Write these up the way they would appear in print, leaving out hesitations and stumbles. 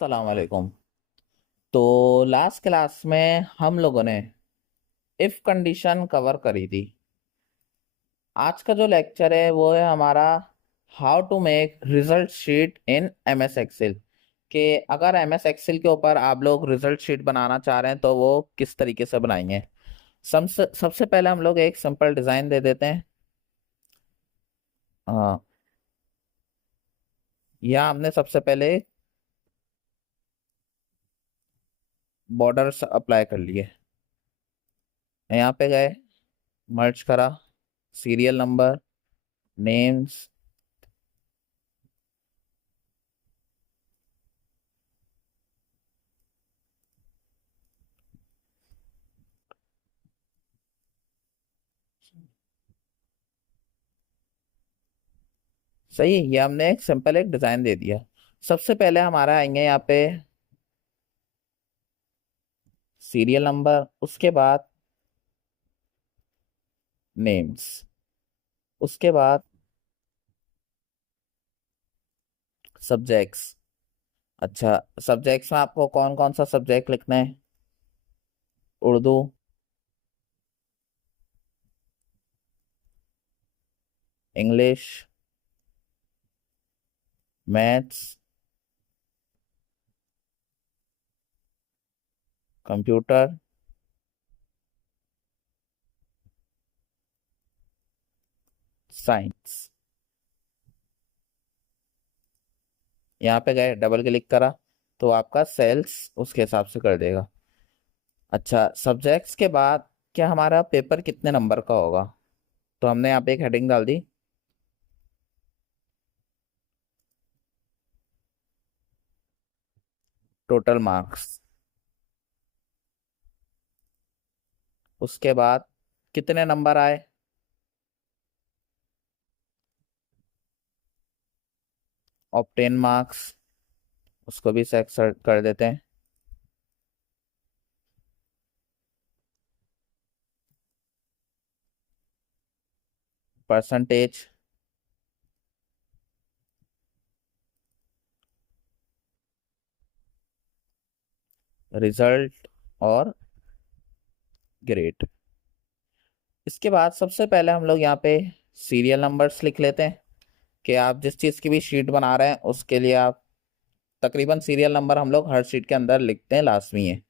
सलाम वालेकुम। तो लास्ट क्लास में हम लोगों ने इफ कंडीशन कवर करी थी। आज का जो लेक्चर है वो है हमारा how to make result sheet in MS Excel. कि अगर एमएस एक्सेल के ऊपर आप लोग रिजल्ट शीट बनाना चाह रहे हैं तो वो किस तरीके से बनाएंगे। सबसे पहले हम लोग एक सिंपल डिजाइन दे देते हैं। हाँ, यहाँ हमने सबसे पहले बॉर्डर्स अप्लाई कर लिए। यहाँ पे गए, मर्ज करा, सीरियल नंबर, नेम्स। सही है, ये हमने एक सिंपल एक डिजाइन दे दिया। सबसे पहले हमारा आएंगे यहाँ पे सीरियल नंबर, उसके बाद नेम्स, उसके बाद सब्जेक्ट्स। अच्छा, सब्जेक्ट्स में आपको कौन कौन सा सब्जेक्ट लिखना है? Urdu, English, maths, computer, science. यहाँ पे गए, डबल क्लिक करा तो आपका सेल्स उसके हिसाब से कर देगा। अच्छा, सब्जेक्ट्स के बाद क्या हमारा पेपर कितने नंबर का होगा? तो हमने यहाँ पे एक हेडिंग डाल दी, टोटल मार्क्स। उसके बाद कितने नंबर आए? ऑब्टेन मार्क्स, उसको भी सेट कर देते हैं। परसेंटेज, रिजल्ट और ग्रेड। इसके बाद सबसे पहले हम लोग यहाँ पे सीरियल नंबर्स लिख लेते हैं। कि आप जिस चीज़ की भी शीट बना रहे हैं उसके लिए आप तकरीबन सीरियल नंबर हम लोग हर शीट के अंदर लिखते हैं, लाजमी है।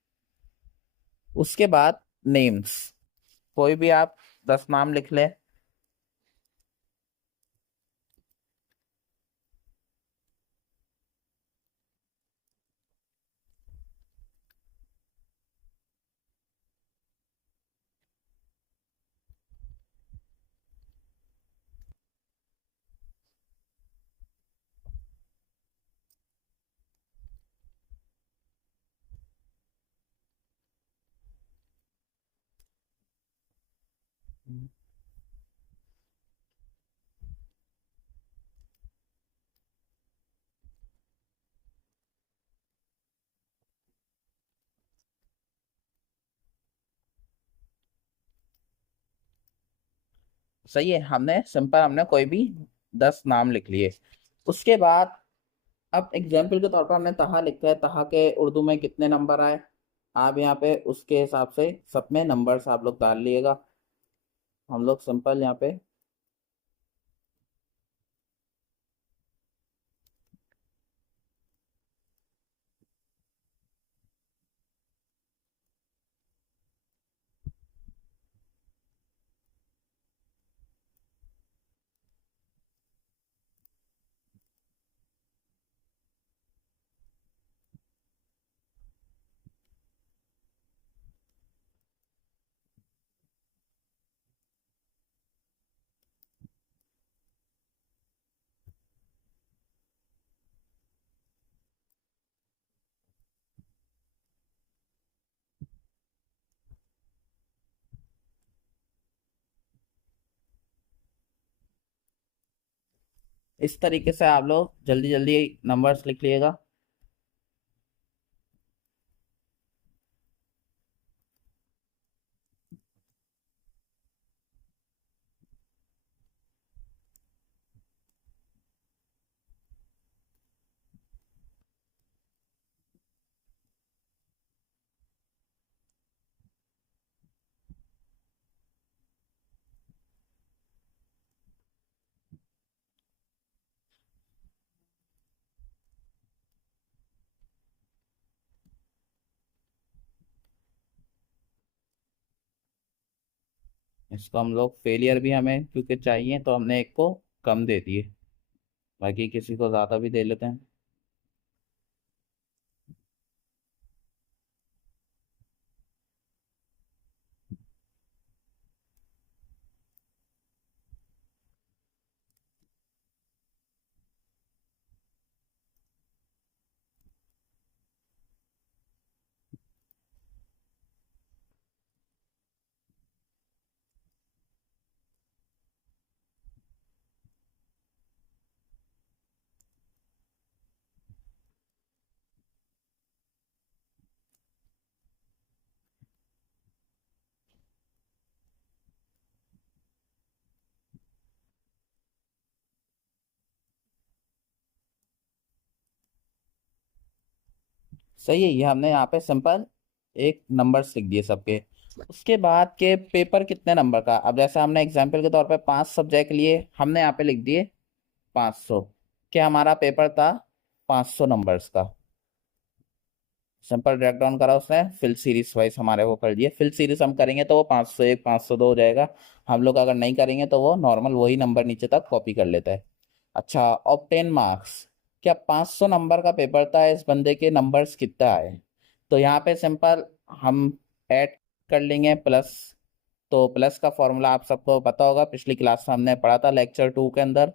उसके बाद नेम्स, कोई भी आप 10 नाम लिख लें। सही है, हमने सिंपल हमने कोई भी 10 नाम लिख लिए। उसके बाद अब एग्जाम्पल के तौर पर हमने तहा लिखा है, तहा के उर्दू में कितने नंबर आए। आप यहाँ पे उसके हिसाब से सब में नंबर्स आप लोग डाल लिएगा। हम लोग सिंपल यहाँ पे इस तरीके से आप लोग जल्दी जल्दी नंबर्स लिख लिएगा। इसको हम लोग फेलियर भी हमें क्योंकि चाहिए तो हमने एक को कम दे दिए, बाकी किसी को ज़्यादा भी दे लेते हैं। सही है, ये हमने यहाँ पे सिंपल एक नंबर्स लिख दिए सबके। उसके बाद के पेपर कितने नंबर का, अब जैसे हमने एग्जाम्पल के तौर पे 5 सब्जेक्ट लिए, हमने यहाँ पे लिख दिए 500, क्या हमारा पेपर था 500 नंबर्स का। सिंपल ड्रैग डाउन करा उसने, फिल सीरीज वाइज हमारे वो कर दिए। फिल सीरीज हम करेंगे तो वो 501 502 हो जाएगा। हम लोग अगर नहीं करेंगे तो वो नॉर्मल वही नंबर नीचे तक कॉपी कर लेता है। अच्छा, ऑब्टेन मार्क्स, क्या 500 नंबर का पेपर था, इस बंदे के नंबर्स कितना आए। तो यहाँ पे सिंपल हम ऐड कर लेंगे प्लस। तो प्लस का फॉर्मूला आप सबको पता होगा, पिछली क्लास में हमने पढ़ा था लेक्चर 2 के अंदर,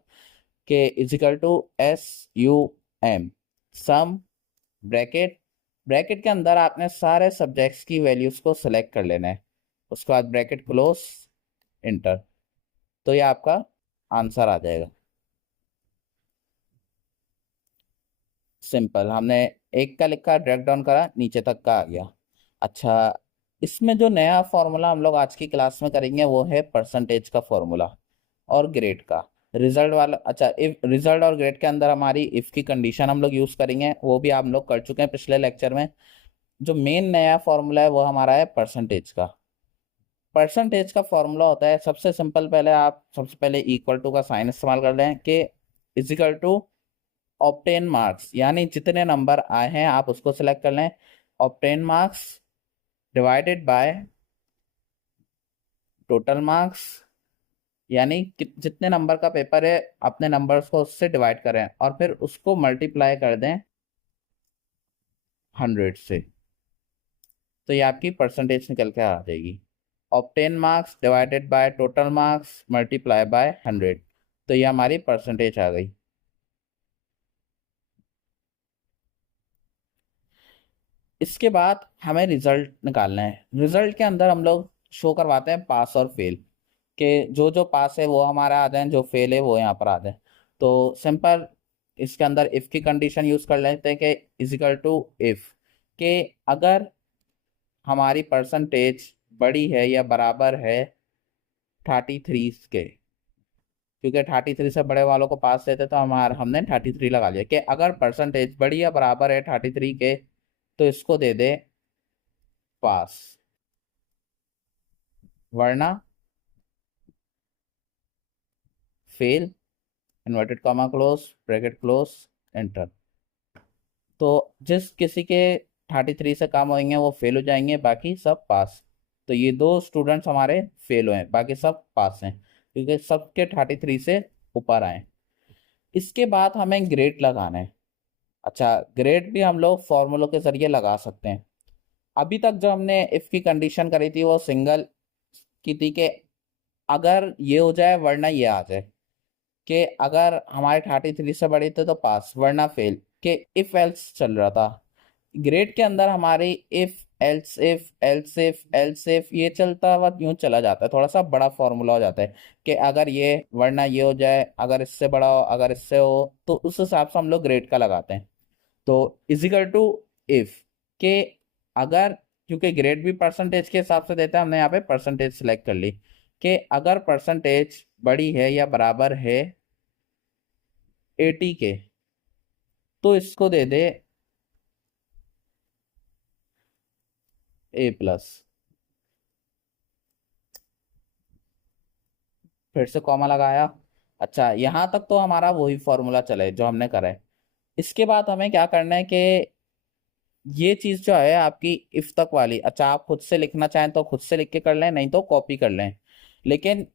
के equal to SUM, sum bracket, bracket के अंदर आपने सारे सब्जेक्ट्स की वैल्यूज को सिलेक्ट कर लेना है, उसके बाद ब्रैकेट क्लोज, इंटर। तो ये आपका आंसर आ जाएगा। सिंपल, हमने एक का लिखा, ड्रैग डाउन करा, नीचे तक का आ गया। अच्छा, इसमें जो नया फॉर्मूला हम लोग आज की क्लास में करेंगे वो है परसेंटेज का फॉर्मूला और ग्रेड का। रिजल्ट वाला, अच्छा, इफ रिजल्ट और ग्रेड के अंदर हमारी इफ की कंडीशन हम लोग यूज करेंगे, वो भी हम लोग कर चुके हैं पिछले लेक्चर में। जो मेन नया फॉर्मूला है वो हमारा है परसेंटेज का। परसेंटेज का फॉर्मूला होता है सबसे सिंपल, पहले आप सबसे पहले इक्वल टू का साइन इस्तेमाल कर लें कि इजिकल टू ऑब्टेन मार्क्स, यानी जितने नंबर आए हैं आप उसको सिलेक्ट कर लें, obtain marks divided by total marks, यानी जितने नंबर का पेपर है अपने नंबर्स को उससे डिवाइड करें और फिर उसको मल्टीप्लाई कर दें 100 से। तो ये आपकी परसेंटेज निकल के आ जाएगी, obtain marks divided by total marks multiply by 100। तो ये हमारी परसेंटेज आ गई। इसके बाद हमें रिजल्ट निकालना है। रिजल्ट के अंदर हम लोग शो करवाते हैं पास और फेल, के जो जो पास है वो हमारा आ जाए, जो फेल है वो यहाँ पर आ जाए। तो सिंपल इसके अंदर इफ की कंडीशन यूज कर लेते हैं कि इजिकल टू इफ, के अगर हमारी परसेंटेज बड़ी है या बराबर है 33 के, क्योंकि 33 से बड़े वालों को पास देते तो हमने 33 लगा लिया, कि अगर परसेंटेज बड़ी या बराबर है 33 के तो इसको दे दे पास, वरना fail, inverted comma close, bracket close, enter. तो जिस किसी के 33 से कम होंगे वो फेल हो जाएंगे, बाकी सब पास। तो ये दो स्टूडेंट्स हमारे फेल हुए हैं, बाकी सब पास हैं क्योंकि सबके 33 से ऊपर आए। इसके बाद हमें ग्रेड लगाना है। अच्छा, ग्रेड भी हम लोग फॉर्मूलों के जरिए लगा सकते हैं। अभी तक जो हमने इफ की कंडीशन करी थी वो सिंगल की थी, कि अगर ये हो जाए वरना ये आ जाए, कि अगर हमारे 33 से बड़ी थे तो पास वरना फेल, के इफ एल्स चल रहा था। ग्रेड के अंदर हमारी इफ एल्स इफ ये चलता हुआ यूं चला जाता है, थोड़ा सा बड़ा फॉर्मूला हो जाता है, कि अगर ये वरना ये हो जाए, अगर इससे बड़ा हो, अगर इससे हो, तो उस हिसाब से हम लोग ग्रेड का लगाते हैं। तो इजिकल टू इफ, के अगर, क्योंकि ग्रेड भी परसेंटेज के हिसाब से देता है, हमने यहाँ पे परसेंटेज सिलेक्ट कर ली, कि अगर परसेंटेज बड़ी है या बराबर है 80 के तो इसको दे दे A+। फिर से कॉमा लगाया। अच्छा, यहां तक तो हमारा वही फॉर्मूला चले जो हमने करा है। इसके बाद हमें क्या करना है कि ये चीज जो है आपकी इफ तक वाली, अच्छा आप खुद से लिखना चाहें तो खुद से लिख के कर लें, नहीं तो कॉपी कर लें। लेकिन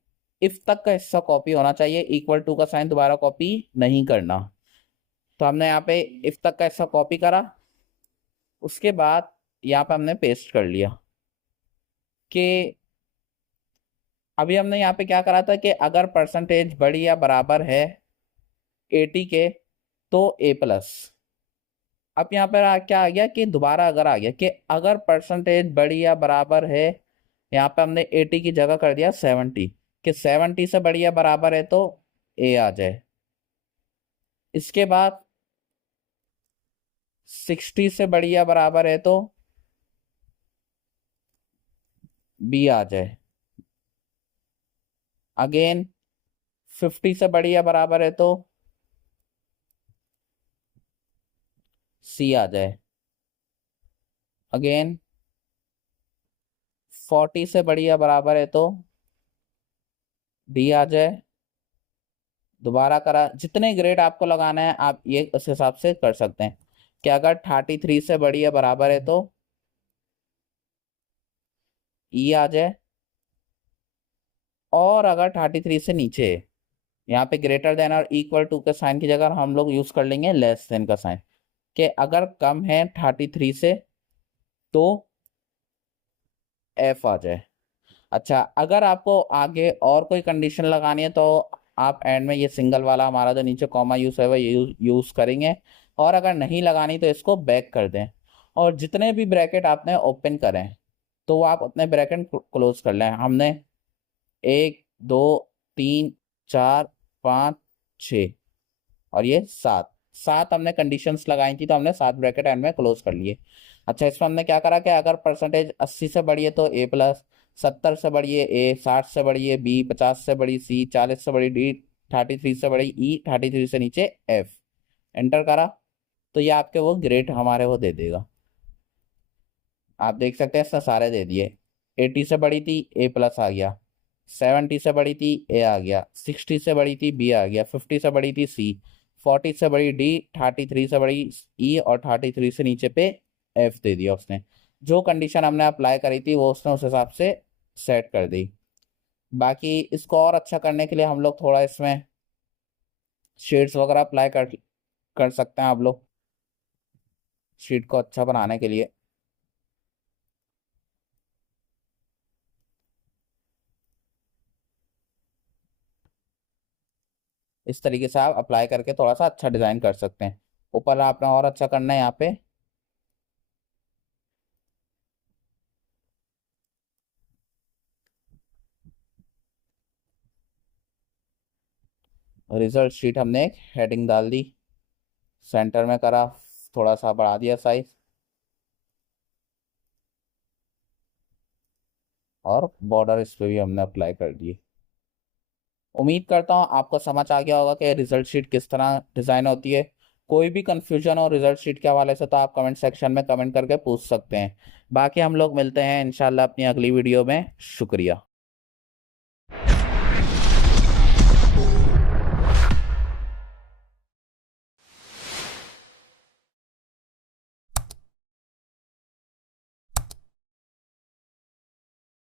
इफ तक का हिस्सा कॉपी होना चाहिए, इक्वल टू का साइन दोबारा कॉपी नहीं करना। तो हमने यहाँ पे इफ तक का हिस्सा कॉपी करा, उसके बाद यहाँ पे हमने पेस्ट कर लिया कि अभी हमने यहाँ पे क्या करा था कि अगर परसेंटेज बड़ी या बराबर है 80 के तो A+। अब यहाँ पर क्या आ गया कि दोबारा अगर आ गया कि अगर परसेंटेज बड़ी या बराबर है, यहाँ पे हमने 80 की जगह कर दिया 70, कि 70 से बड़ी या बराबर है तो A आ जाए। इसके बाद 60 से बड़ी या बराबर है तो B आ जाए। अगेन 50 से बड़ी या बराबर है तो C आ जाए। अगेन 40 से बड़ी या बराबर है तो D आ जाए। दोबारा करा, जितने ग्रेड आपको लगाना है आप ये उस हिसाब से कर सकते हैं कि अगर 33 से बड़ी या बराबर है तो E आ जाए, और अगर 33 से नीचे है, यहाँ पे ग्रेटर देन और इक्वल टू के साइन की जगह हम लोग यूज कर लेंगे लेस देन का साइन, कि अगर कम है 33 से तो F आ जाए। अच्छा, अगर आपको आगे और कोई कंडीशन लगानी है तो आप एंड में ये सिंगल वाला हमारा जो नीचे कॉमा यूज है वो यूज करेंगे, और अगर नहीं लगानी तो इसको बैक कर दें। और जितने भी ब्रैकेट आपने ओपन करें तो वो आप अपने ब्रैकेट क्लोज कर लें। हमने 1 2 3 4 5 6 और ये 7 7 हमने कंडीशंस लगाई थी, तो हमने 7 ब्रैकेट एंड में क्लोज कर लिए। अच्छा, इसमें हमने क्या करा कि अगर परसेंटेज 80 से बड़ी है तो A+, 70 से बड़ी है A, 60 से बड़ी है B, 50 से बड़ी C, 40 से बड़ी D, 33 से बड़ी E, 33 से नीचे F। एंटर करा तो ये आपके वो ग्रेड हमारे वो दे देगा। आप देख सकते हैं इसने सारे दे दिए। 80 से बड़ी थी A+ आ गया, 70 से बड़ी थी A आ गया, 60 से बड़ी थी B आ गया, 50 से बड़ी थी C, 40 से बड़ी D, 33 से बड़ी E और 33 से नीचे पे F दे दिया उसने। जो कंडीशन हमने अप्लाई करी थी वो उसने उस हिसाब से सेट कर दी। बाकी इसको और अच्छा करने के लिए हम लोग थोड़ा इसमें शेड्स वगैरह अप्लाई कर सकते हैं आप लोग, शीट को अच्छा बनाने के लिए। इस तरीके से आप अप्लाई करके थोड़ा सा अच्छा डिजाइन कर सकते हैं। ऊपर आपने और अच्छा करना है यहाँ पे रिजल्ट शीट, हमने एक हेडिंग डाल दी, सेंटर में करा, थोड़ा सा बढ़ा दिया साइज, और बॉर्डर इस पे भी हमने अप्लाई कर दिए। उम्मीद करता हूँ आपको समझ आ गया होगा कि रिजल्ट शीट किस तरह डिज़ाइन होती है। कोई भी कंफ्यूजन हो रिजल्ट शीट के हवाले से तो आप कमेंट सेक्शन में कमेंट करके पूछ सकते हैं। बाकी हम लोग मिलते हैं इंशाल्लाह अपनी अगली वीडियो में। शुक्रिया।